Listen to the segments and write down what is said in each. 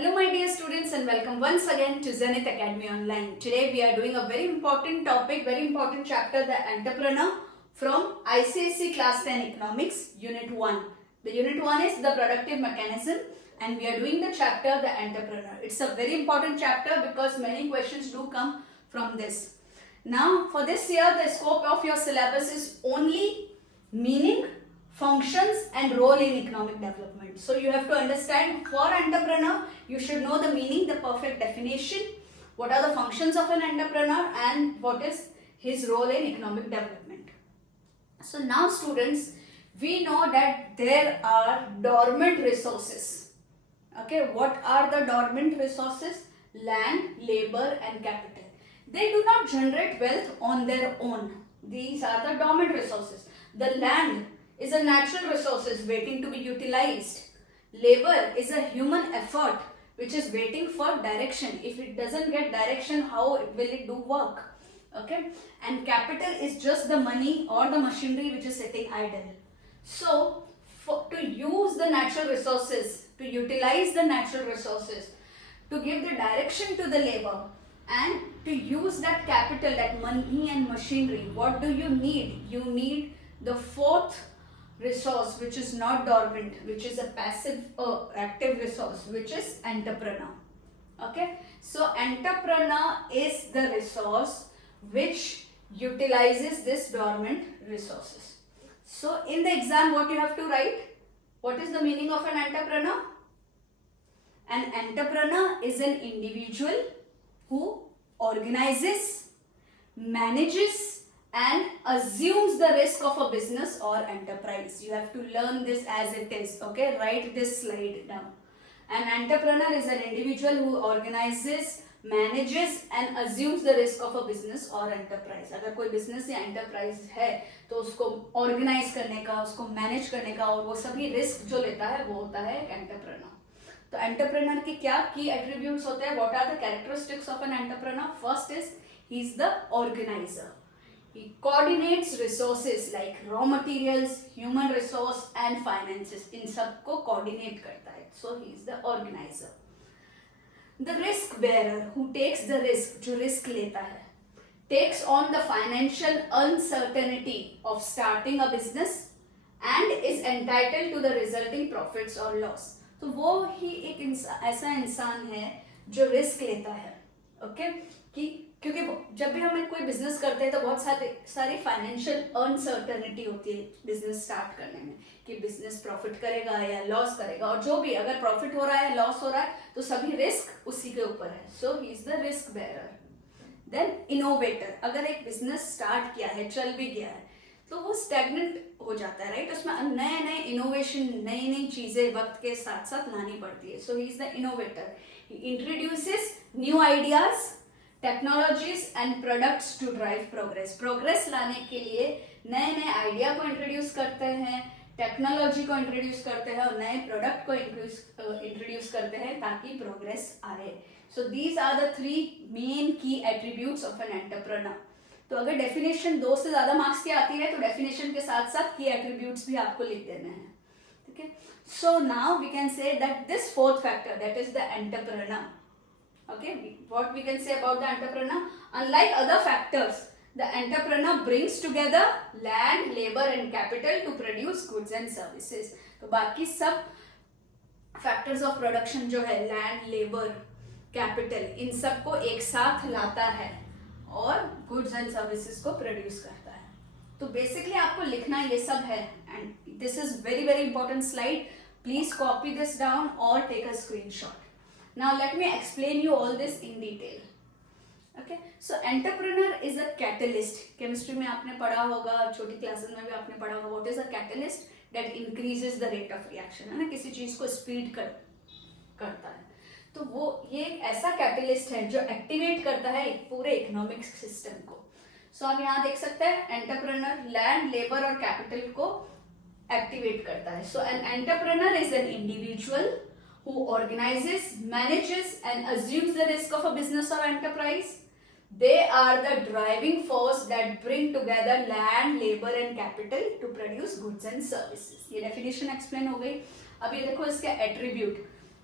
Hello my dear students and welcome once again to Zenith Academy Online. Today we are doing a very important topic, very important chapter, the entrepreneur from ICSE Class 10 Economics, Unit 1. The Unit 1 is the productive mechanism and we are doing the chapter, the entrepreneur. It's a very important chapter because many questions do come from this. Now for this year the scope of your syllabus is only meaning, functions and role in economic development. So you have to understand, for entrepreneur you should know the meaning, the perfect definition, what are the functions of an entrepreneur and what is his role in economic development. So now students, we know that there are dormant resources. Okay, what are the dormant resources? Land, labor and capital. They do not generate wealth on their own. These are the dormant resources. The land is a natural resource waiting to be utilized. Labor is a human effort which is waiting for direction. If it doesn't get direction, how will it do work? Okay, and capital is just the money or the machinery which is sitting idle. So to use the natural resources, to utilize the natural resources, to give the direction to the labor and to use that capital, that money and machinery, what do you need? You need the fourth resource which is not dormant, which is a passive active resource, which is entrepreneur. Okay, so entrepreneur is the resource which utilizes this dormant resources. So in the exam what you have to write? What is the meaning of an entrepreneur? An entrepreneur is an individual who organizes, manages and assumes the risk of a business or enterprise. You have to learn this as it is. Okay, write this slide down. An entrepreneur is an individual who organizes, manages and assumes the risk of a business or enterprise. अगर कोई business या enterprise है तो उसको organize करने का, उसको manage करने का और वो सभी risk जो लेता है वो होता है एक entrepreneur. तो entrepreneur के क्या key attributes होते हैं? What are the characteristics of an entrepreneur? First is he is the organizer. He coordinates resources like raw materials, human resource and finances. इन सबको coordinate करता है. So he is the organizer. The risk bearer who takes the risk, जो risk लेता है, takes on the financial uncertainty of starting a business and is entitled to the resulting profits or loss. तो वो ही एक ऐसा इंसान है जो रिस्क लेता है. ओके, कि क्योंकि जब भी हम कोई बिजनेस करते हैं तो बहुत सारी फाइनेंशियल अनसर्टेनिटी होती है बिजनेस स्टार्ट करने में, कि बिजनेस प्रॉफिट करेगा या लॉस करेगा, और जो भी अगर प्रॉफिट हो रहा है या लॉस हो रहा है तो सभी रिस्क उसी के ऊपर है. So he is the risk bearer. Then innovator, अगर एक बिजनेस स्टार्ट किया है, चल भी गया है, तो वो स्टैग्नेंट हो जाता है, राइट. उसमें नए नए इनोवेशन, नई नई चीजें वक्त के साथ साथ लानी पड़ती है. So he is the innovator. He introduces new ideas, technologies and products to drive progress. Progress लाने के लिए नए नए आइडिया को इंट्रोड्यूस करते हैं, टेक्नोलॉजी को इंट्रोड्यूस करते हैं और नए प्रोडक्ट को इंट्रोड्यूस करते हैं ताकि प्रोग्रेस आए. So these are the three main key attributes of an entrepreneur. तो अगर डेफिनेशन 2 से ज्यादा मार्क्स की आती है तो डेफिनेशन के साथ साथ की एट्रीब्यूट्स भी आपको लिख देने हैं. ठीक है. So now we can say that this fourth factor, that is the entrepreneur. Okay, what we can say about the entrepreneur? Unlike other factors, the entrepreneur brings together land, labor and capital to produce goods and services. तो बाकी सब factors of production जो है, land, labor, capital, इन सब को एक साथ लाता है और goods and services को produce करता है. तो basically आपको लिखना ये सब है, and this is very very important slide. Please copy this down or take a screenshot. Now let me explain you all this in detail. Okay, so entrepreneur is a catalyst. Chemistry में आपने पढ़ा होगा, छोटी classes में भी आपने पढ़ा होगा. What is a catalyst? That increases the rate of reaction. है ना, किसी चीज को स्पीड करता है. तो वो ये एक ऐसा कैटलिस्ट है जो एक्टिवेट करता है एक पूरे इकोनॉमिक सिस्टम को. सो आप यहाँ देख सकते हैं, एंटरप्रेन्योर लैंड, लेबर और कैपिटल को एक्टिवेट करता है. So an entrepreneur is an individual who organizes, manages and assumes the risk of a business or enterprise. They are the driving force that bring together land, labor and capital to produce goods and services. ये definition explain हो गई. अब ये देखो इसके attribute.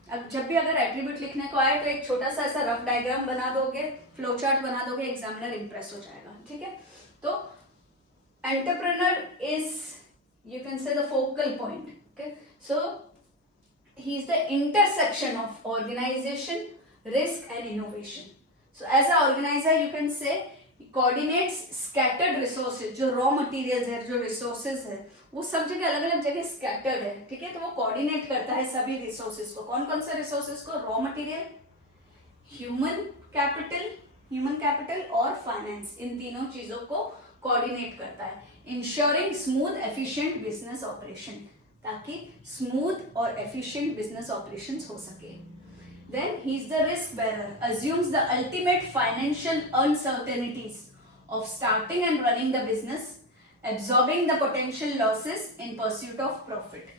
अब जब भी अगर एट्रीब्यूट लिखने को आए तो एक छोटा सा ऐसा रफ डायग्राम बना दोगे, फ्लो चार्ट बना दोगे, एग्जामिनर इंप्रेस हो जाएगा, ठीक है। तो entrepreneur is, you can say, the focal point. Okay, so he is the intersection of organization, risk and innovation. So as an organizer you can say he coordinates scattered resources. जो raw materials है, जो resources है, वो सब जगह अलग अलग जगह scattered है, ठीक है। तो वो coordinate करता है सभी resources को। कौन कौन से resources को? raw material, human capital और finance, इन तीनों चीजों को कोऑर्डिनेट करता है। Ensuring smooth efficient business operation, ताकि स्मूथ और एफिशिएंट बिजनेस ऑपरेशंस हो सके। Then he is the risk bearer, assumes the ultimate financial uncertainties of starting and running the business, absorbing the potential losses in pursuit of profit.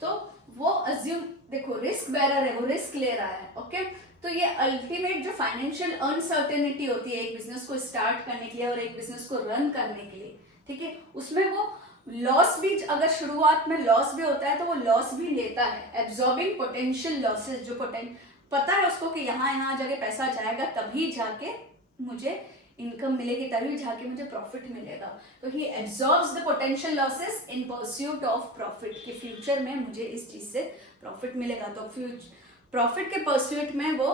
तो वो assume, देखो risk bearer है, वो risk ले रहा है, ओके। तो ये अल्टीमेट जो फाइनेंशियल अनसर्टेनिटी होती है एक बिजनेस को स्टार्ट करने के लिए और एक बिजनेस को रन करने के लिए, ठीक है, उसमें वो लॉस भी, अगर शुरुआत में लॉस भी होता है तो वो लॉस भी लेता है। एब्जॉर्बिंग पोटेंशियल लॉसेस, जो पता है उसको कि यहाँ जगह पैसा जाएगा तभी जाके मुझे इनकम मिलेगी, तभी जाके मुझे प्रॉफिट मिलेगा। तो he absorbs the potential losses in pursuit of profit, कि फ्यूचर में मुझे इस चीज से प्रॉफिट मिलेगा। तो प्रॉफिट के परस्यूट में वो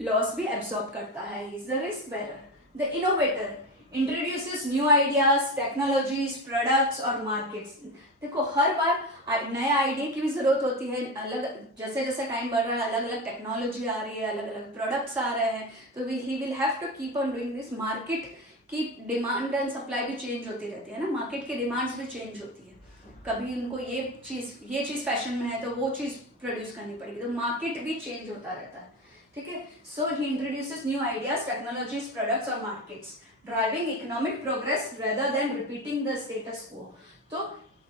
लॉस भी एब्सॉर्ब करता है। Is the risk bearer. The innovator introduces new ideas, technologies, products और मार्केट्स। देखो हर बार नए आइडिया की भी जरूरत होती है, अलग जैसे जैसे टाइम बढ़ रहा है अलग अलग टेक्नोलॉजी आ रही है, अलग अलग प्रोडक्ट्स आ रहे हैं, तो he will have to keep on doing this. Market की डिमांड एंड सप्लाई भी चेंज होती रहती है ना, मार्केट की डिमांड्स भी चेंज होती है। कभी उनको ये चीज फैशन में है तो वो चीज प्रोड्यूस करनी पड़ेगी, तो मार्केट भी चेंज होता रहता है, ठीक है। So he introduces new ideas, technologies, products और markets, driving economic progress rather than repeating the status quo. तो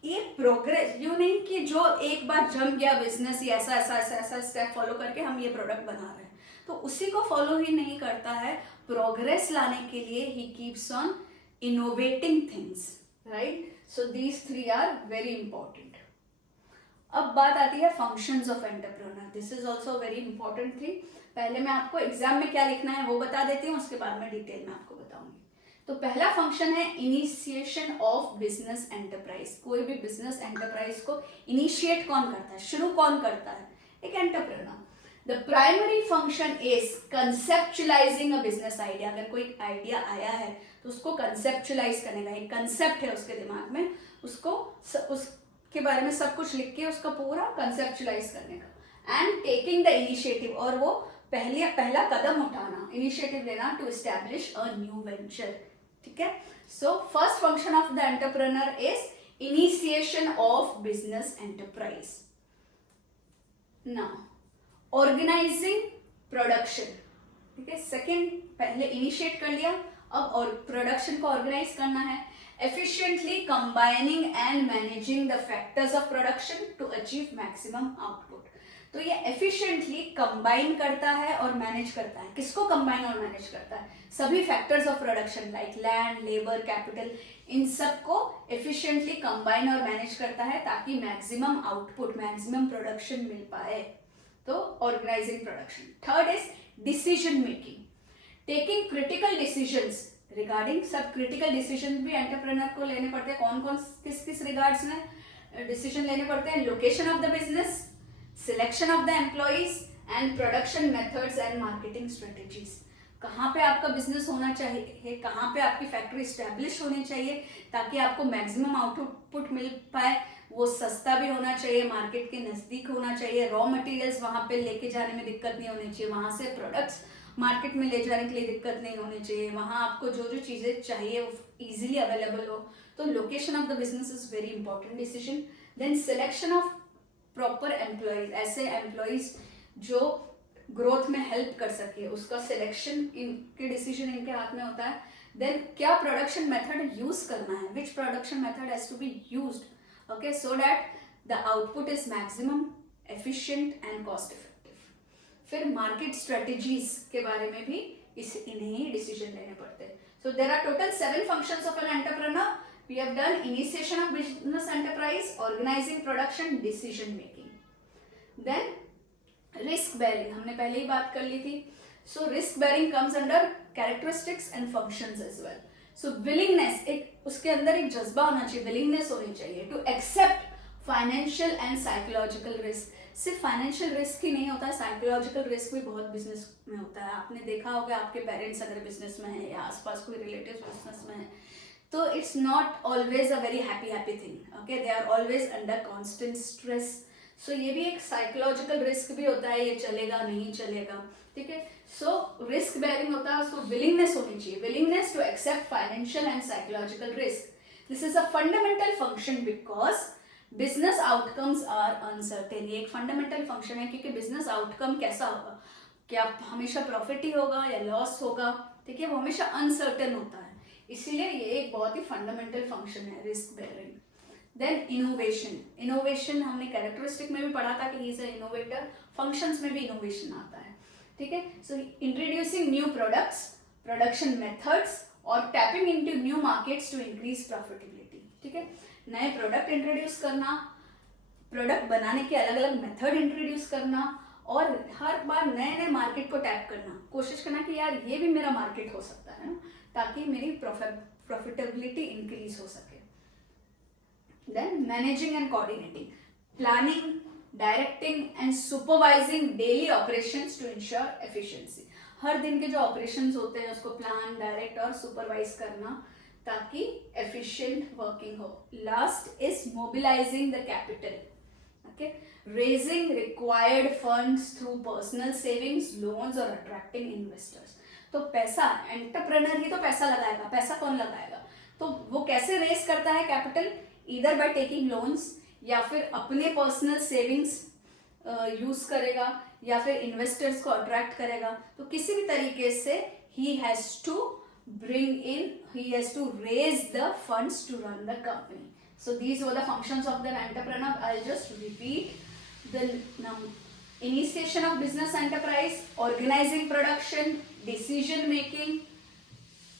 ये प्रोग्रेस यूं नहीं कि जो एक बार जम गया बिजनेस, ये ऐसा स्टेप फॉलो करके हम ये प्रोडक्ट बना रहे हैं, तो उसी को फॉलो ही नहीं करता है। प्रोग्रेस लाने के लिए he keeps on innovating things, right. So these three are very important. अब बात आती है functions of entrepreneur. This is also very important thing. पहले मैं आपको एग्जाम में क्या लिखना है वो बता देती हूँ, उसके बाद में डिटेल में आपको बताऊंगी। तो पहला फंक्शन है इनिशिएशन ऑफ बिजनेस एंटरप्राइज। कोई भी बिजनेस एंटरप्राइज को इनिशिएट कौन करता है, शुरू कौन करता है? एक entrepreneur. The primary function is conceptualising a business idea. अगर कोई आइडिया आया है तो उसको कंसेप्चुलाइज करने का, एक कंसेप्ट है उसके दिमाग में, उसको उसके बारे में सब कुछ लिख के उसका पूरा कंसेप्चुलाइज करने का। एंड टेकिंग द इनिशिएटिव, और वो पहला कदम उठाना, इनिशिएटिव लेना to establish a new venture, ठीक है। So first function of the entrepreneur is initiation of business enterprise. Now organising production, ठीक है। सेकेंड, पहले इनिशिएट कर लिया, अब और प्रोडक्शन को ऑर्गेनाइज करना है। efficiently combining and managing the factors of production to achieve maximum output। तो ये efficiently combine करता है और manage करता है। किसको combine और manage करता है? सभी factors of production like land, labor, capital, इन सब को efficiently combine और manage करता है ताकि maximum output, maximum production मिल पाए। तो organizing production। Third is decision making, taking critical decisions regarding. सब क्रिटिकल डिसीजन भी एंटरप्रेन्योर को लेने पड़ते हैं। कौन कौन किस रिगार्ड्स में डिसीजन लेने पड़ते हैं? Location of the business, selection of the employees and production methods and marketing strategies. कहाँ पे आपका बिजनेस होना चाहिए, कहाँ पे आपकी फैक्ट्री स्टैब्लिश होनी चाहिए ताकि आपको मैक्सिमम आउटपुट मिल पाए। वो सस्ता भी होना चाहिए, मार्केट के नजदीक होना चाहिए, रॉ मटेरियल्स वहां पे लेके जाने में दिक्कत नहीं होनी चाहिए, वहां से प्रोडक्ट्स मार्केट में ले जाने के लिए दिक्कत नहीं होनी चाहिए, वहां आपको जो जो चीजें चाहिए वो इजीली अवेलेबल हो। तो location of the business is very important decision. Then selection of proper employees, ऐसे एम्प्लॉइज जो ग्रोथ में हेल्प कर सके, उसका सिलेक्शन इनके डिसीजन इनके हाथ में होता है। देन क्या प्रोडक्शन मेथड यूज करना है, which production method has to be used, okay, so that the output is maximum efficient and cost effective. फिर मार्केट स्ट्रेटेजीज के बारे में भी इन्हें ही डिसीजन लेने पड़ते हैं। So there are total 7 functions of an entrepreneur. We have done initiation of business enterprise, organising production, decision making. Then risk bearing हमने पहले ही बात कर ली थी. So risk bearing comes under characteristics and functions as well. So willingness, एक उसके अंदर एक जज्बा होना चाहिए, विलिंगनेस होनी चाहिए to accept financial and psychological risk. सिर्फ फाइनेंशियल रिस्क ही नहीं होता है, साइकोलॉजिकल रिस्क भी बहुत बिजनेस में होता है. आपने देखा होगा आपके पेरेंट्स अगर बिजनेस में है या आसपास कोई रिलेटिव बिजनेस में है, तो it's not always a very happy thing. Okay, they are always under constant stress. So ये भी एक साइकोलॉजिकल रिस्क भी होता है, ये चलेगा नहीं चलेगा. ठीक है, सो रिस्क बेयरिंग होता है, उसको विलिंगनेस होनी चाहिए, willingness to accept financial and psychological risk. This is a fundamental function because business outcomes are uncertain. ये एक फंडामेंटल फंक्शन है क्योंकि बिजनेस आउटकम कैसा होगा, क्या हमेशा प्रॉफिट ही होगा या लॉस होगा. ठीक है, वो हमेशा अनसर्टेन होता है, इसीलिए ये एक बहुत ही फंडामेंटल फंक्शन है risk bearing. Then innovation. Innovation हमने कैरेक्टरिस्टिक में भी पढ़ा था कि he is a innovator, functions में भी इनोवेशन आता है. ठीक है, so introducing new products, production methods और tapping into new markets to increase profitability. ठीक है, नए प्रोडक्ट इंट्रोड्यूस करना, प्रोडक्ट बनाने के अलग अलग मेथड इंट्रोड्यूस करना और हर बार नए नए मार्केट को टैप करना, कोशिश करना कि यार ये भी मेरा मार्केट हो सकता है ना, ताकि मेरी प्रॉफिटेबिलिटी इंक्रीज हो सके. Then managing and coordinating, planning, directing and supervising daily operations to ensure efficiency. हर दिन के जो ऑपरेशंस होते हैं उसको प्लान, डायरेक्ट और सुपरवाइज करना ताकि एफिशिएंट वर्किंग हो. Last is mobilising the capital. Okay, raising required funds through personal savings, loans और अट्रैक्टिंग इन्वेस्टर्स. तो पैसा, एंटरप्रेन्योर ही तो पैसा लगाएगा, पैसा कौन लगाएगा, तो वो कैसे रेज करता है capital, either by taking loans या फिर अपने पर्सनल सेविंग्स यूज करेगा या फिर इन्वेस्टर्स को अट्रैक्ट करेगा. तो किसी भी तरीके से he has to raise the funds to run the company. So these were the functions of the entrepreneur. I'll just repeat the initiation of business enterprise, organizing production, decision making,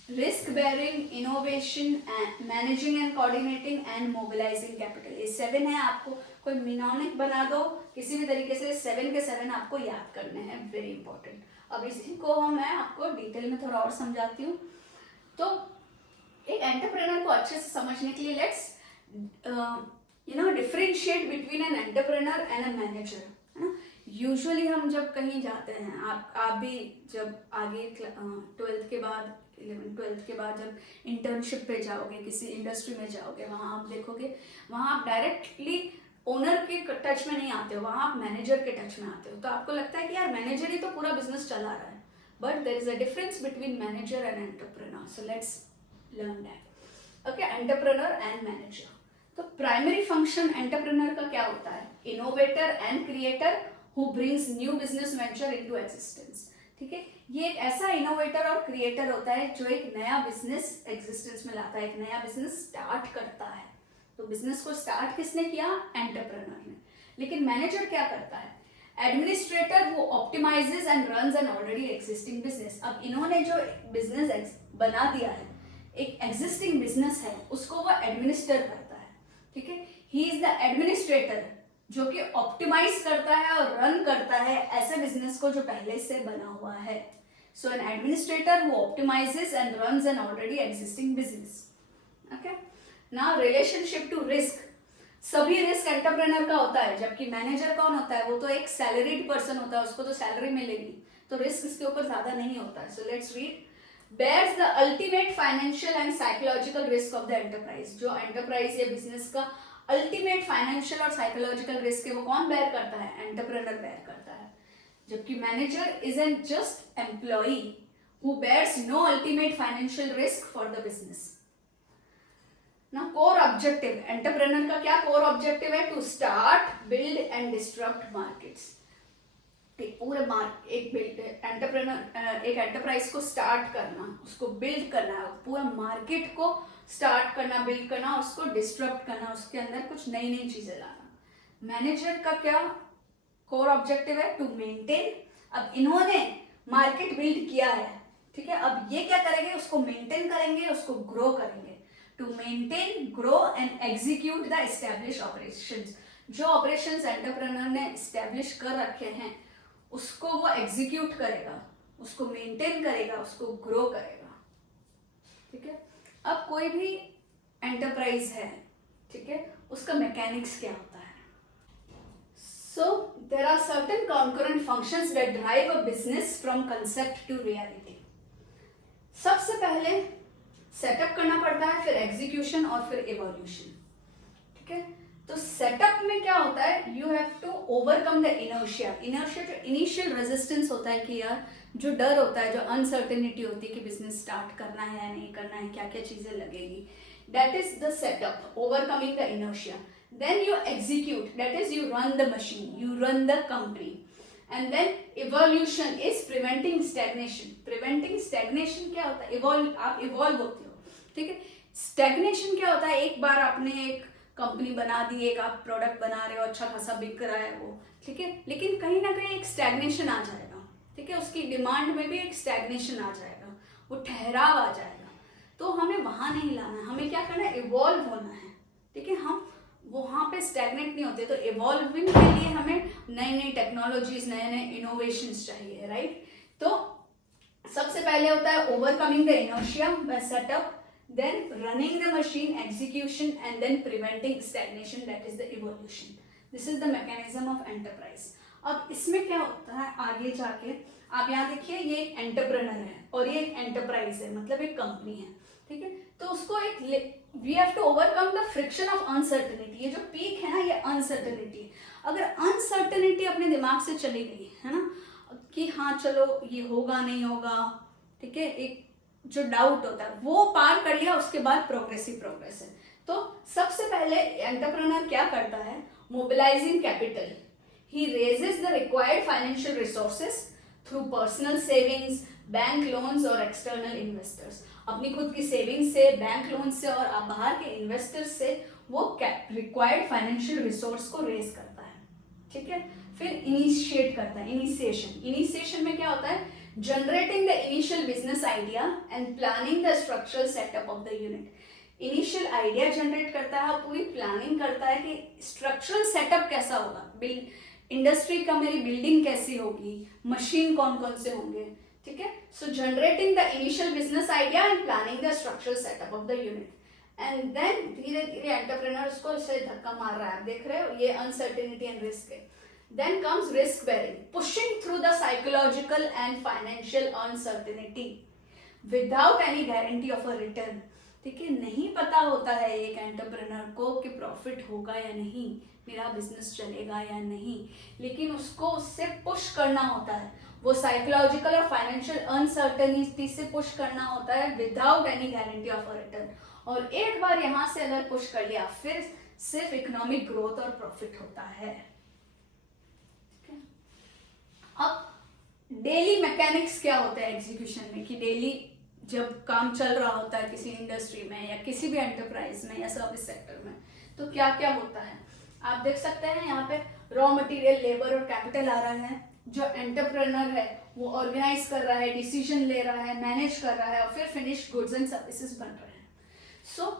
risk bearing, innovation, and managing and coordinating and mobilizing capital. ये 7 है, आपको कोई मिनोनिक बना दो किसी भी तरीके से, 7 के 7 आपको याद करने हैं, वेरी इंपॉर्टेंट. अब इसको मैं आपको डिटेल में थोड़ा और समझाती हूँ. तो एक एंटरप्रेन्योर को अच्छे से समझने के लिए let's differentiate between an entrepreneur and a manager, है ना. यूजुअली हम जब कहीं जाते हैं, आप भी जब आगे 12th के बाद 11th-12th के बाद जब इंटर्नशिप पे जाओगे, किसी इंडस्ट्री में जाओगे, वहाँ आप देखोगे, वहाँ आप डायरेक्टली ओनर के टच में नहीं आते हो, वहाँ आप मैनेजर के टच में आते हो. तो आपको लगता है कि यार मैनेजर ही तो पूरा बिजनेस चला रहा है, but there is a difference between manager and entrepreneur. So let's learn that. Okay, entrepreneur and manager. तो primary function entrepreneur का क्या होता है, innovator and creator who brings new business venture into existence. ठीक है, ये एक ऐसा इनोवेटर और क्रिएटर होता है जो एक नया बिजनेस एग्जिस्टेंस में लाता है, एक नया बिजनेस स्टार्ट करता है. तो बिजनेस को स्टार्ट किसने किया, एंटरप्रेन्योर ने. लेकिन मैनेजर क्या करता है, एडमिनिस्ट्रेटर वो optimises and runs an already existing business. अब इन्होंने जो बिजनेस बना दिया है, एक एग्जिस्टिंग बिजनेस है, उसको वो एडमिनिस्टर करता है. ठीक है, ही इज द एडमिनिस्ट्रेटर जो कि ऑप्टिमाइज करता है और रन करता है ऐसे बिजनेस को जो पहले से बना हुआ है. सो एन एडमिनिस्ट्रेटर वो optimises and runs an already existing business. Okay, now relationship to risk. सभी रिस्क एंटरप्रेन्योर का होता है, जबकि मैनेजर कौन होता है, वो तो एक सैलरीड पर्सन होता है, उसको तो सैलरी मिलेगी, तो रिस्क इसके ऊपर ज्यादा नहीं होता है. So let's read. bears the ultimate financial and psychological risk of the enterprise. जो एंटरप्राइज या बिजनेस का अल्टीमेट फाइनेंशियल और साइकोलॉजिकल रिस्क है वो कौन बेयर करता है, एंटरप्रेन्योर बेयर करता है. जबकि manager is an just employee who bears no ultimate financial risk for the business. ना कोर ऑब्जेक्टिव, एंटरप्रेन्योर का क्या कोर ऑब्जेक्टिव है, to start, build and disrupt markets. पूरे एक एंटरप्राइज को स्टार्ट करना, उसको बिल्ड करना, पूरा मार्केट को स्टार्ट करना, बिल्ड करना, उसको डिस्ट्रप्ट करना, उसके अंदर कुछ नई नई चीजें लाना. मैनेजर का क्या कोर ऑब्जेक्टिव है, टू मेंटेन. अब इन्होंने मार्केट बिल्ड किया है, ठीक है, अब ये क्या करेंगे, उसको मेंटेन करेंगे, उसको ग्रो करेंगे. To maintain, grow and execute the establish operations. जो ऑपरेशंस एंटरप्रेन्योर ने एस्टेब्लिश कर रखे हैं उसको वो एग्जीक्यूट करेगा, उसको मेंटेन करेगा, उसको ग्रो करेगा। ठीक है, अब कोई भी एंटरप्राइज है, ठीक है, उसका मैकेनिक्स क्या होता है? So there are certain concurrent functions that drive a business from concept to reality. सबसे पहले सेटअप करना पड़ता है, फिर एग्जीक्यूशन और फिर इवोल्यूशन। ठीक है, तो सेटअप में क्या होता है, you have to overcome the inertia. Inertia जो इनिशियल रेजिस्टेंस होता है कि यार जो डर होता है, जो अनसर्टेनिटी होती है कि बिजनेस स्टार्ट करना है या नहीं करना है, क्या क्या चीजें लगेगी, that is the setup, overcoming the inertia. Then you execute, that is you run the machine, you run the company. And then evolution is preventing stagnation. Preventing stagnation क्या होता है? आप evolve होते हो, ठीक है। Stagnation क्या होता है? एक बार आपने एक कंपनी बना दी, एक आप प्रोडक्ट बना रहे हो, अच्छा खासा बिक रहा है वो, ठीक है, लेकिन कहीं ना कहीं एक स्टैग्नेशन आ जाएगा। ठीक है, उसकी डिमांड में भी एक स्टैग्नेशन आ जाएगा, वो ठहराव आ जाएगा। तो हमें वहां नहीं लाना है, हमें क्या करना है, इवॉल्व होना है। ठीक है, हम वहां पे स्टैग्नेट नहीं होते। तो इवॉल्विंग के लिए हमें नई नई टेक्नोलॉजीज, नए नए इनोवेशंस चाहिए, राइट। तो सबसे पहले होता है overcoming the inertia by setup, then running the machine, execution, and then preventing stagnation, that is the evolution. This is the mechanism of enterprise. अब इसमें क्या होता है आगे जाके, आप यहाँ देखिए, ये एक एंटरप्रेनर है और ये एक एंटरप्राइज है, मतलब एक कंपनी है। ठीक है, तो उसको एक we have to overcome the friction of uncertainty. ये जो पीक है ना, ये अनसर्टेनिटी। अगर अनसर्टेनिटी अपने दिमाग से चली गई है ना, कि हाँ चलो ये होगा नहीं होगा, ठीक है, एक जो डाउट होता है वो पार कर लिया, उसके बाद प्रोग्रेस ही प्रोग्रेस है। तो सबसे पहले एंटरप्रेन्योर क्या करता है, mobilising capital, he raises the required financial resources through personal savings, bank loans और एक्सटर्नल इन्वेस्टर्स। अपनी खुद की सेविंग्स से, बैंक लोन से और बाहर के इन्वेस्टर्स से वो रिक्वायर्ड फाइनेंशियल रिसोर्स को रेज करता है। ठीक है, फिर इनिशिएट करता है, इनिशिएशन में क्या होता है, generating the initial business idea and planning the structural setup of the unit. Initial idea generate करता है, पूरी प्लानिंग करता है कि स्ट्रक्चरल सेटअप कैसा होगा, इंडस्ट्री का मेरी बिल्डिंग कैसी होगी, मशीन कौन कौन से होंगे। ठीक है, so generating the initial business idea and planning the structural setup of the unit, and then धीरे धीरे एंटरप्रेन्योर उसको इससे धक्का मार रहा है, देख रहे हो, ये अनसर्टेनिटी एंड रिस्क है। Then comes risk bearing, pushing through the psychological and financial uncertainty without any guarantee of a return. ठीक है, नहीं पता होता है एक एंटरप्रेन्योर को कि प्रॉफिट होगा या नहीं, मेरा बिजनेस चलेगा या नहीं, लेकिन उसको उससे पुश करना होता है, वो साइकोलॉजिकल और फाइनेंशियल अनसर्टेनिटी से पुश करना होता है without any guarantee of a return. और एक बार यहां से अगर पुश कर लिया, फिर सिर्फ इकोनॉमिक ग्रोथ और प्रॉफिट होता है। अब डेली मैकेनिक्स क्या होता है एग्जीक्यूशन में, कि डेली जब काम चल रहा होता है किसी इंडस्ट्री में या किसी भी एंटरप्राइज में या सर्विस सेक्टर में, तो क्या क्या होता है आप देख सकते हैं। यहाँ पे रॉ मटेरियल, लेबर और कैपिटल आ रहा है। जो एंटरप्रेन्योर है वो ऑर्गेनाइज कर रहा है, डिसीजन ले रहा है, मैनेज कर रहा है, और फिर फिनिश गुड्स एंड सर्विसेज बन रहे हैं। So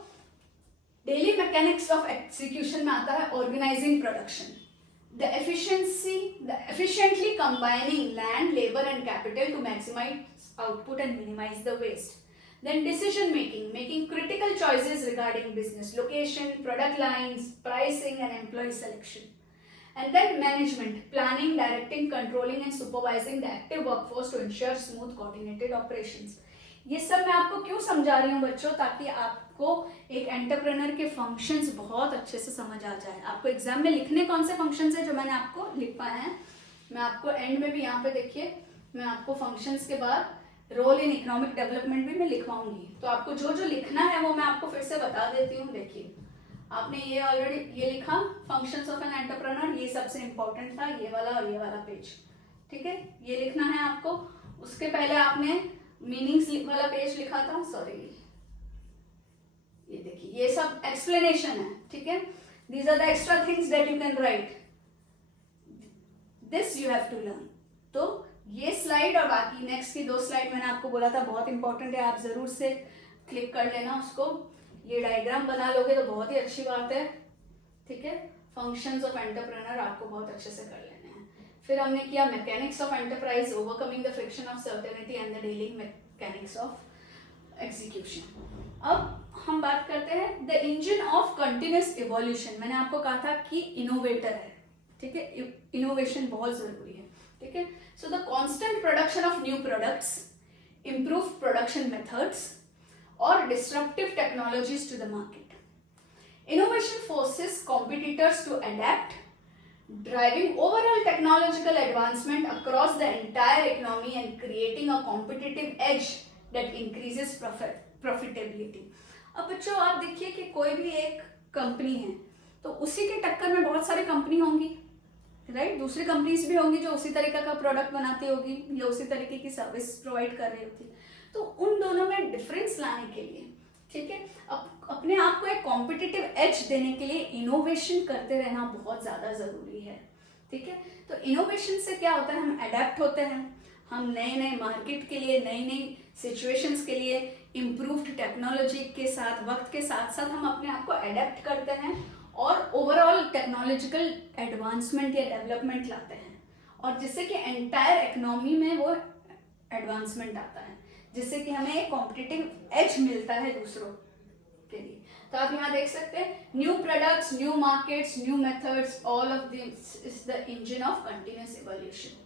daily mechanics of execution में आता है organising production, the efficiently combining land, labor and capital to maximize output and minimize the waste. Then decision making, making critical choices regarding business location, product lines, pricing and employee selection. And then management, planning, directing, controlling and supervising the active workforce to ensure smooth coordinated operations. ये सब मैं आपको क्यों समझा रही हूँ बच्चों, ताकि आपको एक एंटरप्रेन्योर के फंक्शंस बहुत अच्छे से समझ आ जाए। आपको एग्जाम में लिखने कौन से फंक्शंस है जो मैंने आपको लिख पाए हैं, मैं आपको एंड में भी यहाँ पे देखिए, मैं आपको फंक्शंस के बाद रोल इन इकोनॉमिक डेवलपमेंट भी मैं लिखवाऊंगी। तो आपको जो जो लिखना है वो मैं आपको फिर से बता देती हूँ। देखिए, आपने ये ऑलरेडी ये लिखा, फंक्शंस ऑफ एन एंटरप्रेन्योर, ये सबसे इंपॉर्टेंट था, ये वाला और ये वाला पेज। ठीक है, ये लिखना है आपको। उसके पहले आपने मीनिंग्स वाला पेज लिखा था, सॉरी, ये देखिए, ये सब एक्सप्लेनेशन है। ठीक है, these are the extra things that you can write, this you have to learn. तो ये स्लाइड और बाकी नेक्स्ट की 2 स्लाइड मैंने आपको बोला था बहुत इंपॉर्टेंट है, आप जरूर से क्लिक कर लेना उसको। ये डायग्राम बना लोगे तो बहुत ही अच्छी बात है। ठीक है, फंक्शंस ऑफ एंटरप्रेन्योर आपको बहुत अच्छे से कर लेने हैं। फिर हमने किया mechanics of enterprise, overcoming the friction of certainty and the dealing mechanics of execution. अब हम बात करते हैं the engine of continuous evolution. मैंने आपको कहा था कि इनोवेटर है, ठीक है, इनोवेशन बहुत जरूरी है, ठीक है। So the constant production of new products, improve production methods और disruptive technologies to the market. Innovation forces competitors to adapt, driving overall technological advancement across the entire economy and creating a competitive edge that increases profitability. अब बच्चों आप देखिए कि कोई भी एक company है तो उसी के टक्कर में बहुत सारी कंपनी होंगी, राइट। दूसरी कंपनीज भी होंगी जो उसी तरीके का प्रोडक्ट बनाती होगी या उसी तरीके की सर्विस प्रोवाइड कर रही होती। तो उन दोनों में डिफरेंस लाने के लिए, ठीक है, अपने आप को एक कॉम्पिटिटिव एज देने के लिए इनोवेशन करते रहना बहुत ज्यादा जरूरी है, ठीक है। तो इनोवेशन से क्या होता है, हम अडेप्ट होते हैं, हम नए नए मार्केट के लिए, नई नई सिचुएशंस के लिए इम्प्रूव्ड टेक्नोलॉजी के साथ, वक्त के साथ साथ हम अपने आप को अडेप्ट करते हैं और ओवरऑल टेक्नोलॉजिकल एडवांसमेंट या डेवलपमेंट लाते हैं, और जिससे कि एंटायर इकोनॉमी में वो एडवांसमेंट आता है, जिससे कि हमें एक कॉम्पिटिटिव एज मिलता है दूसरों के लिए। तो आप यहाँ देख सकते हैं new products, new markets, new methods, all of this is the engine of continuous evolution.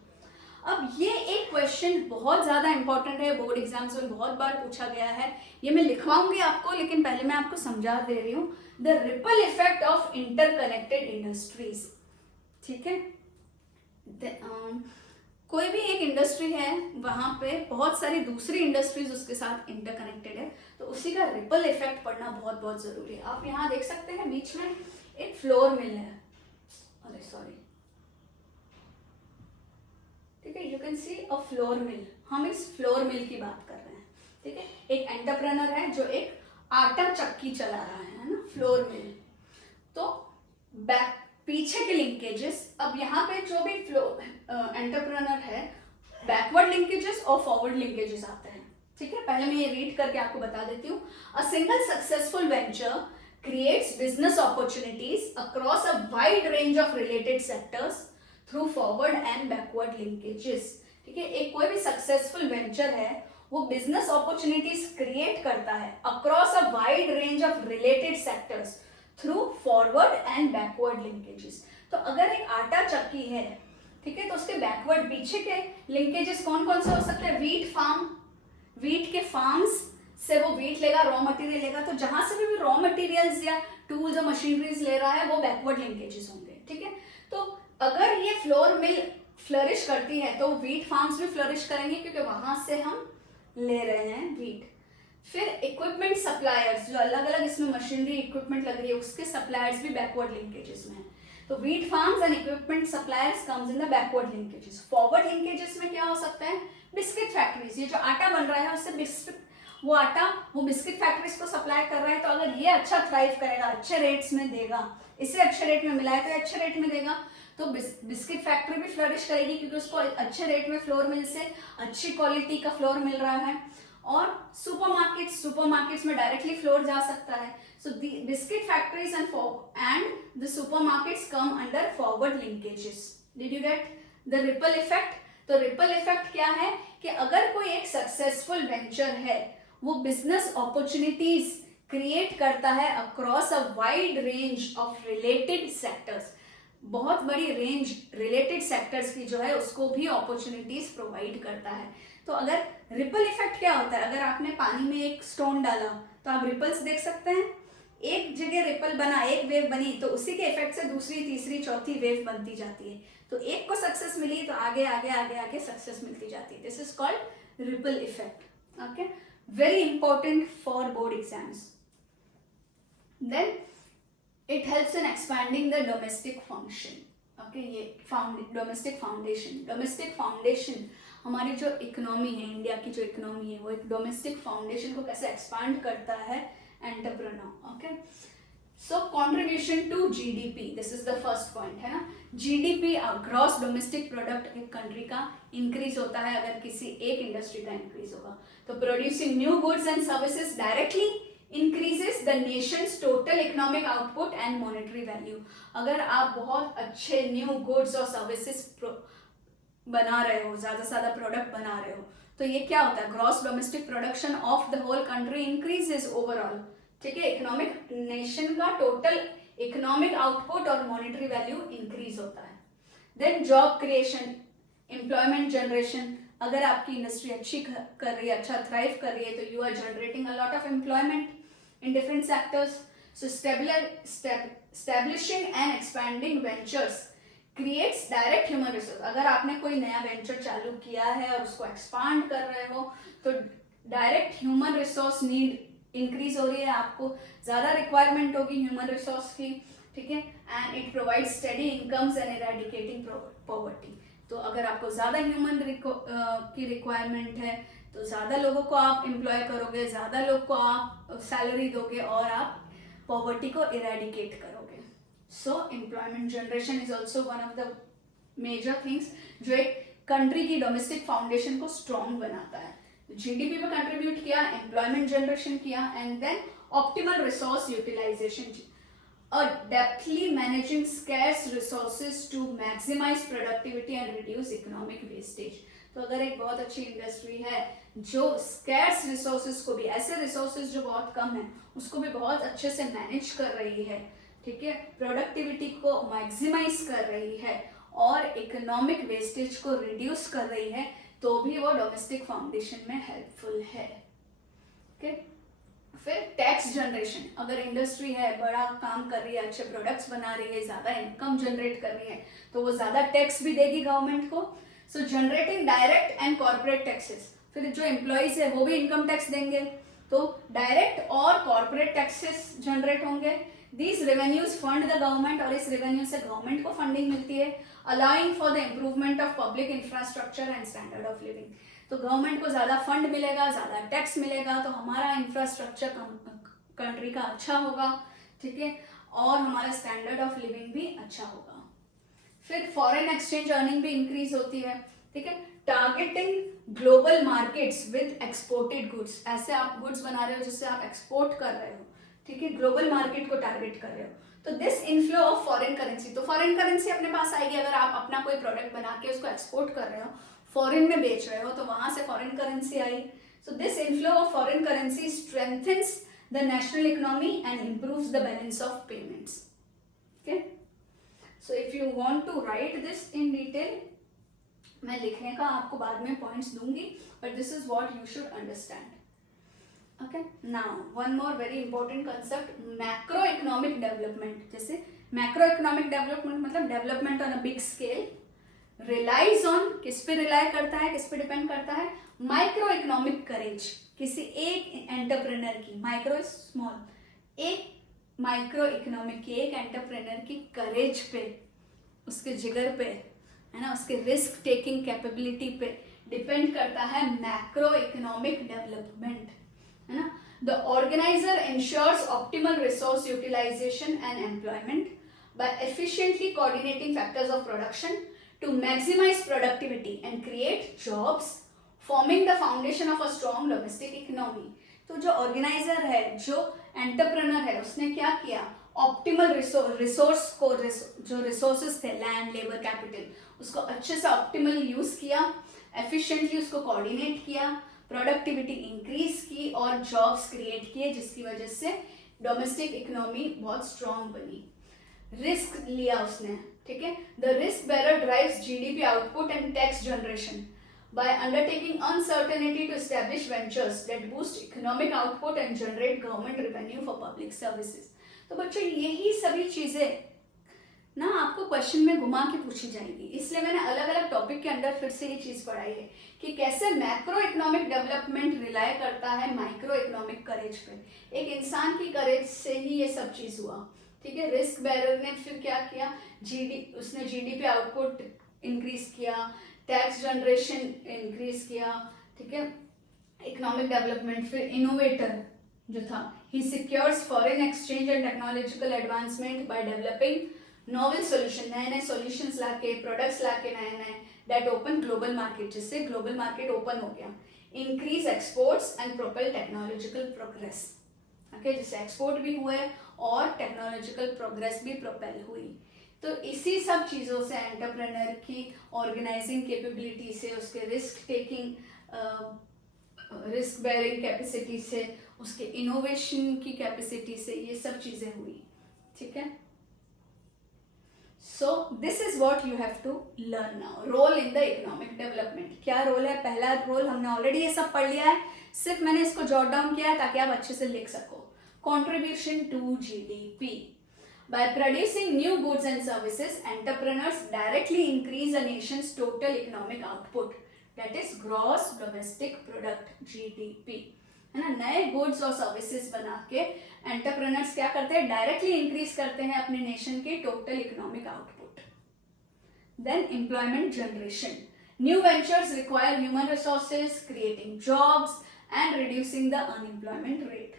अब ये एक क्वेश्चन बहुत ज्यादा इंपॉर्टेंट है, बोर्ड एग्जाम्स में बहुत बार पूछा गया है, ये मैं लिखवाऊंगी आपको, लेकिन पहले मैं आपको समझा दे रही हूँ। The ripple effect of interconnected industries, ठीक है। कोई भी एक इंडस्ट्री है, वहां पे बहुत सारी दूसरी इंडस्ट्रीज उसके साथ इंटरकनेक्टेड है, तो उसी का रिपल इफेक्ट पढ़ना बहुत बहुत जरूरी है। आप यहाँ देख सकते हैं बीच में एक फ्लोर मिल है, अरे सॉरी, ठीक है, you can see a flour mill. हम इस फ्लोर मिल की बात कर रहे हैं, ठीक है। एक एंटरप्रेनर है जो एक आटा चक्की चला रहा है ना, फ्लोर मिल। तो बैक पीछे के लिंकेजेस, अब यहाँ पे जो भी एंटरप्रेनर है, बैकवर्ड लिंकेजेस और फॉरवर्ड लिंकेजेस आते हैं, ठीक है। पहले मैं ये रीड करके आपको बता देती हूँ। A single successful venture creates business opportunities across a wide range of related sectors through forward and backward linkages, ठीक है। एक कोई भी सक्सेसफुल वेंचर है वो बिजनेस अपॉर्चुनिटीज क्रिएट करता है across a wide range of related sectors through forward and backward linkages. तो अगर एक आटा चक्की है, ठीक है, तो उसके बैकवर्ड पीछे के लिंकेजेस कौन कौन से हो सकते हैं? वीट फार्म, वीट के फार्म्स से वो वीट लेगा, रॉ मटेरियल लेगा, तो जहां से भी रॉ मटेरियल्स या टूल्स और मशीनरीज ले रहा है वो बैकवर्ड लिंकेजेस होंगे, ठीक है। तो अगर ये फ्लोर मिल फ्लरिश करती है तो वीट फार्म्स भी फ्लरिश करेंगे क्योंकि वहां से हम ले रहे हैं वीट। फिर इक्विपमेंट सप्लायर्स, जो अलग अलग इसमें मशीनरी इक्विपमेंट लग रही है, उसके सप्लायर्स भी बैकवर्ड लिंकेजेस में है। तो wheat farms and equipment suppliers comes in the backward linkages. Forward linkages में क्या हो सकता है? बिस्किट फैक्ट्रीज, ये जो आटा बन रहा है उससे बिस्किट, वो आटा वो बिस्किट फैक्ट्रीज को सप्लाई कर रहा है, तो अगर ये अच्छा थ्राइव करेगा, अच्छे रेट्स में देगा, इसे अच्छे रेट में मिला है तो अच्छे रेट में देगा, तो बिस्किट फैक्ट्री भी फ्लरिश करेगी क्योंकि उसको अच्छे रेट में फ्लोर मिल से अच्छी क्वालिटी का फ्लोर मिल रहा है। और सुपरमार्केट्स में डायरेक्टली फ्लोर जा सकता है। So the biscuit factories and the supermarkets come under forward linkages. Did you get the ripple effect? तो रिपल इफेक्ट क्या है कि अगर कोई एक सक्सेसफुल वेंचर है वो बिजनेस अपॉर्चुनिटीज क्रिएट करता है across a wide range of related sectors, बहुत बड़ी रेंज रिलेटेड सेक्टर्स की जो है उसको भी अपॉर्चुनिटीज प्रोवाइड करता है। तो अगर रिपल इफेक्ट क्या होता है, अगर आपने पानी में एक स्टोन डाला तो आप रिपल्स देख सकते हैं, एक जगह रिपल बना, एक वेव बनी, तो उसी के इफेक्ट से दूसरी, तीसरी, चौथी वेव बनती जाती है। तो एक को सक्सेस मिली तो आगे आगे आगे आगे सक्सेस मिलती जाती है। This is called ripple effect. Okay, very important for board exams. Then it helps in expanding the domestic function. Okay, ये domestic foundation हमारी जो इकोनॉमी है, इंडिया की जो इकोनॉमी है, वो एक डोमेस्टिक फाउंडेशन को कैसे एक्सपांड करता है entrepreneur. Okay, so contribution to GDP, this is the first point, है ना। जीडीपी ग्रॉस डोमेस्टिक प्रोडक्ट एक कंट्री का इंक्रीज होता है अगर किसी एक इंडस्ट्री का इंक्रीज होगा। तो producing new goods and services directly increases the nation's total economic output and monetary value। अगर आप बहुत अच्छे न्यू गुड्स और सर्विसेज बना रहे हो, ज़्यादा से ज़्यादा प्रोडक्ट बना रहे हो, तो ये क्या होता है, gross domestic production of the whole country increases overall, ठीक है, इकोनॉमिक नेशन का टोटल इकोनॉमिक आउटपुट और मॉनेटरी वैल्यू इंक्रीज होता है। Then job creation, employment generation, अगर आपकी इंडस्ट्री अच्छी कर रही है, अच्छा थ्राइव कर रही है, तो you are generating a lot of employment in different sectors. So establishing and expanding ventures creates direct human resource। अगर आपने कोई नया वेंचर चालू किया है और उसको एक्सपांड कर रहे हो, तो direct human resource need increase हो रही है, आपको ज्यादा रिक्वायरमेंट होगी ह्यूमन रिसोर्स की, ठीक है, and it provide study incomes and eradicating poverty. तो अगर आपको ज्यादा ह्यूमन की रिक्वायरमेंट है, तो ज्यादा लोगों को आप एम्प्लॉय करोगे, ज्यादा लोग को आप सैलरी दोगे और आप पॉवर्टी को इरेडिकेट करोगे। So employment generation is also one of the major things जो एक कंट्री की डोमेस्टिक फाउंडेशन को स्ट्रॉन्ग बनाता है। जीडीपी पे कंट्रीब्यूट किया, एम्प्लॉयमेंट जनरेशन किया, and then optimal resource utilisation, depthly managing scarce resources to maximise productivity and reduce economic wastage. तो अगर एक बहुत अच्छी इंडस्ट्री है जो स्कैर्स रिसोर्सेज को भी, ऐसे रिसोर्सेज जो बहुत कम है, उसको भी बहुत अच्छे से मैनेज कर रही है, ठीक है, प्रोडक्टिविटी को मैक्सिमाइज कर रही है और इकोनॉमिक वेस्टेज को रिड्यूस कर रही है, तो भी वो डोमेस्टिक फाउंडेशन में हेल्पफुल है। ओके, फिर टैक्स जनरेशन, अगर इंडस्ट्री है, बड़ा काम कर रही है, अच्छे प्रोडक्ट्स बना रही है, ज्यादा इनकम जनरेट कर रही है, तो वो ज्यादा टैक्स भी देगी गवर्नमेंट को। So generating direct and corporate taxes, फिर जो एम्प्लॉइज है वो भी इनकम टैक्स देंगे, तो डायरेक्ट और कॉर्पोरेट टैक्सेस जनरेट होंगे। These revenues fund the government, और इस रेवेन्यू से गवर्नमेंट को फंडिंग मिलती है, allowing for the improvement of public infrastructure and standard of living. तो गवर्नमेंट को ज्यादा फंड मिलेगा, ज्यादा टैक्स मिलेगा, तो हमारा इंफ्रास्ट्रक्चर कंट्री का अच्छा होगा, ठीक है, और हमारा स्टैंडर्ड ऑफ लिविंग भी अच्छा होगा। फिर फॉरेन एक्सचेंज अर्निंग भी इंक्रीज होती है, ठीक है, targeting global markets with exported goods, ऐसे आप गुड्स बना रहे हो जिससे आप एक्सपोर्ट कर रहे हो, ठीक है, ग्लोबल मार्केट को टारगेट कर रहे हो, तो this inflow of foreign currency, तो फॉरेन करेंसी अपने पास आएगी अगर आप अपना कोई प्रोडक्ट बना के उसको एक्सपोर्ट कर रहे हो, फॉरेन में बेच रहे हो, तो वहां से फॉरेन करेंसी आई। So this inflow of foreign currency strengthens the national economy and improves the balance of payments. Okay, so if you want to write this in detail, मैं लिखने का आपको बाद में पॉइंट्स दूंगी, but this is what you should understand. Okay, now one more very important concept, macro economic development. जैसे macro economic development मतलब development on a big scale, relies on, किस पे रिलाई करता है, किस पे डिपेंड करता है, माइक्रो इकोनॉमिक करेज, किसी एक एंटरप्रेनर की, माइक्रो स्मॉल, एक माइक्रो इकोनॉमिक की, एक एंटरप्रेनर की करेज पे, उसके जिगर पे, है ना, उसके रिस्क टेकिंग कैपेबिलिटी पे डिपेंड करता है मैक्रो इकोनॉमिक डेवलपमेंट, है ना। The organiser ensures optimal resource utilisation and employment by efficiently coordinating factors of production to maximize productivity and create jobs, forming the foundation of a strong domestic economy। तो जो organiser है, जो entrepreneur है, उसने क्या किया, ऑप्टिमल रिसोर्स को, जो रिसोर्सेस थे, लैंड, लेबर, कैपिटल, उसको अच्छे से ऑप्टिमल यूज किया, एफिशिएंटली उसको कोऑर्डिनेट किया, प्रोडक्टिविटी इंक्रीज की और जॉब्स क्रिएट किए, जिसकी वजह से डोमेस्टिक इकोनॉमी बहुत स्ट्रांग बनी। रिस्क लिया उसने, ठीक है, the risk bearer drives GDP output and tax generation by undertaking uncertainty to establish ventures that boost economic output and generate government revenue for public services. तो बच्चों यही सभी चीजें ना आपको क्वेश्चन में घुमा के पूछी जाएगी, इसलिए मैंने अलग अलग टॉपिक के अंदर फिर से ये चीज पढ़ाई है कि कैसे मैक्रो इकोनॉमिक डेवलपमेंट रिलाय करता है माइक्रो इकोनॉमिक करेज पे। एक इंसान की करेज से ही ये सब चीज हुआ, ठीक है। रिस्क बेरर ने फिर क्या किया, उसने जीडीपी आउटपुट इंक्रीज किया, टैक्स जनरेशन इंक्रीज किया, ठीक है, इकोनॉमिक डेवलपमेंट। फिर इनोवेटर जो था, he secures foreign exchange and technological advancement by developing novel solution, नए नए सोल्यूशंस लाके, प्रोडक्ट्स लाके, नए नए, दैट ओपन ग्लोबल मार्केट, जिससे ग्लोबल मार्केट ओपन हो गया। Increase exports and propel technological progress, okay, जिससे एक्सपोर्ट भी हुए और टेक्नोलॉजिकल प्रोग्रेस भी प्रोपेल हुई। तो इसी सब चीज़ों से एंटरप्रेन्योर की ऑर्गेनाइजिंग कैपेबिलिटी से, उसके risk taking, risk bearing capacity से, उसके इनोवेशन की कैपेसिटी से ये सब चीज़ें हुई. ठीक है. So this is what you have to learn now. Role in the economic development. क्या रोल है? पहला रोल हमने ऑलरेडी ये सब पढ़ लिया है, सिर्फ मैंने इसको जॉट डाउन किया है ताकि आप अच्छे से लिख सको. Contribution to GDP. By producing new goods and services, entrepreneurs directly increase a nation's total economic output, that is gross domestic product, GDP. है ना. नए गुड्स और सर्विसेज बना के एंटरप्रेन्योर्स क्या करते हैं? डायरेक्टली इंक्रीज करते हैं अपने नेशन के total economic output. Then employment generation. New ventures require human resources, creating jobs and reducing the unemployment rate.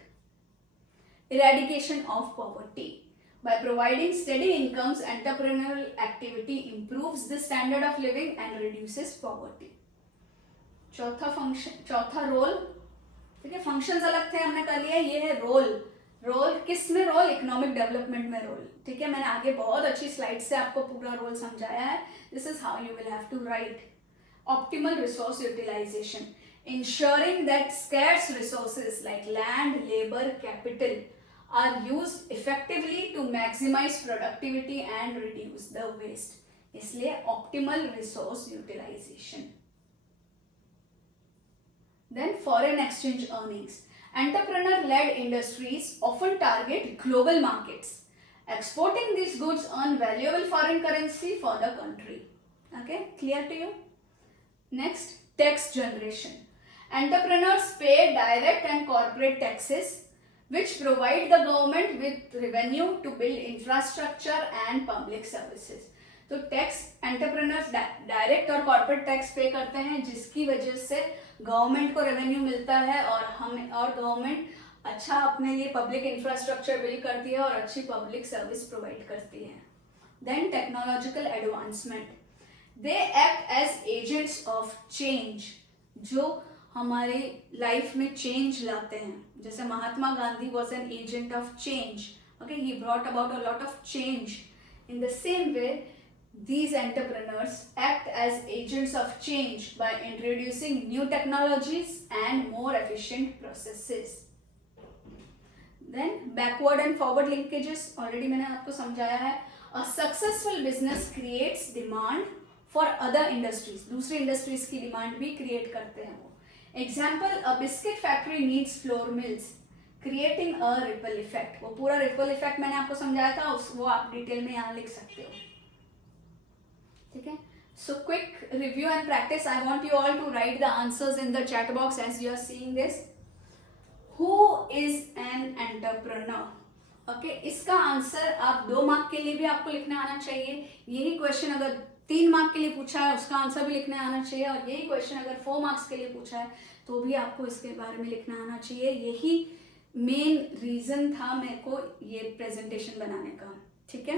Eradication of poverty. By providing steady incomes, entrepreneurial activity improves the standard of living and reduces poverty. चौथा role. ठीक है, functions अलग थे, हमने कर लिया. ये है रोल. रोल किस में? रोल इकोनॉमिक डेवलपमेंट में रोल. ठीक है, मैंने आगे बहुत अच्छी स्लाइड से आपको पूरा रोल समझाया है. This is how you will have to write. Optimal resource utilisation. Ensuring that scarce resources like land, labor, capital are used effectively to maximize productivity and reduce the waste. इसलिए optimal resource utilization. Then foreign exchange earnings. Entrepreneur-led industries often target global markets. Exporting these goods earn valuable foreign currency for the country. Okay, clear to you? Next, tax generation. Entrepreneurs pay direct and corporate taxes, which provide the government with revenue to build infrastructure and public services. तो tax entrepreneurs direct और corporate tax पे करते हैं, जिसकी वजह से government को revenue मिलता है और गवर्नमेंट अच्छा अपने लिए पब्लिक इंफ्रास्ट्रक्चर बिल्ड करती है और अच्छी पब्लिक सर्विस प्रोवाइड करती है. Then technological advancement. They act as agents of change, जो हमारे लाइफ में चेंज लाते हैं. जैसे Mahatma Gandhi was an agent of change. Okay, he brought about a lot of change. In the same way, these entrepreneurs act as agents of change by introducing new technologies and more efficient processes. Then backward and forward linkages, already मैंने आपको समझाया है. A successful business creates demand for other industries. दूसरी industries की demand भी create करते हैं वो. Example, a biscuit factory needs flour mills, creating a ripple effect. वो पूरा ripple effect मैंने आपको समझाया था, वो आप डिटेल में यहाँ लिख सकते हो. ठीक है. So quick review and practice. I want you all to write the answers in the chat box as you are seeing this. Who is an entrepreneur? Okay, इसका आंसर आप 2 मार्क के लिए भी आपको लिखना आना चाहिए. यही क्वेश्चन अगर 3 मार्क के लिए पूछा है, उसका आंसर भी लिखना आना चाहिए. और यही क्वेश्चन अगर 4 मार्क्स के लिए पूछा है तो भी आपको इसके बारे में लिखना आना चाहिए. यही मेन रीजन था मेरे को ये प्रेजेंटेशन बनाने का. ठीक है.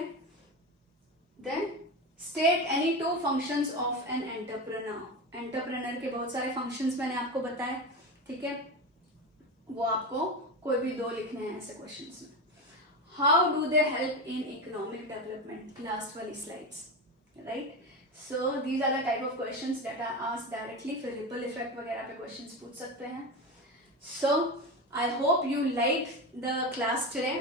Then state any 2 functions of an entrepreneur. Entrepreneur के बहुत सारे फंक्शंस मैंने आपको बताए. ठीक है, वो आपको कोई भी 2 लिखने हैं ऐसे क्वेश्चंस में. How do they help in economic development? Last वाली slides. Right, so these are the type of questions that are asked directly. फिर ripple effect वगैरह पे questions पूछ सकते हैं. So I hope you liked the class today,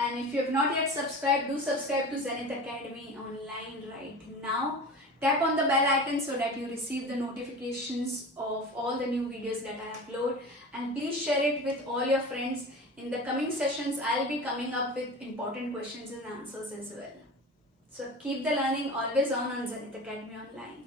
and if you have not yet subscribed, do subscribe to Zenith Academy online right now. Tap on the bell icon so that you receive the notifications of all the new videos that I upload, and please share it with all your friends. In the coming sessions, I'll be coming up with important questions and answers as well. So keep the learning always on Zenith Academy Online.